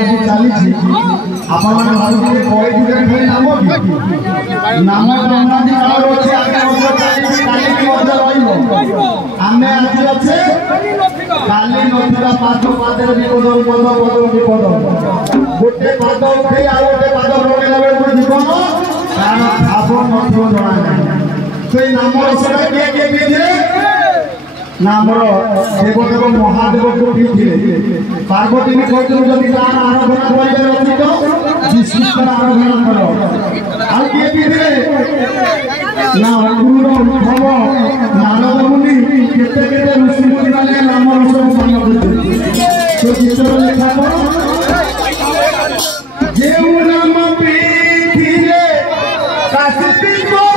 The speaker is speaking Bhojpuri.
चली आपण माने भाबुते कोई दुरे खाली नाम ब्रह्मादि काल अछि आगे मध्य चली काली की मध्य रहिबो आमे आछि अछि काली नथिबा पाद पादरे विपद विपद गोटे पाद उठे आ गोटे पाद रोकेला बेले जीवन कारण भाव नथिबो जणा नाही से नाम रसरा के विधि नामर देवदेव महादेव को पार्वती भी कहते जदि तार आराधना करें तो विष्णु आराधना कर आगे ना गुरु भव नारद मुनि केते केते ऋषि मुनि माने नाम रस पालन करते तो चित्र लिखा जेउ नाम पीथिले कासिती को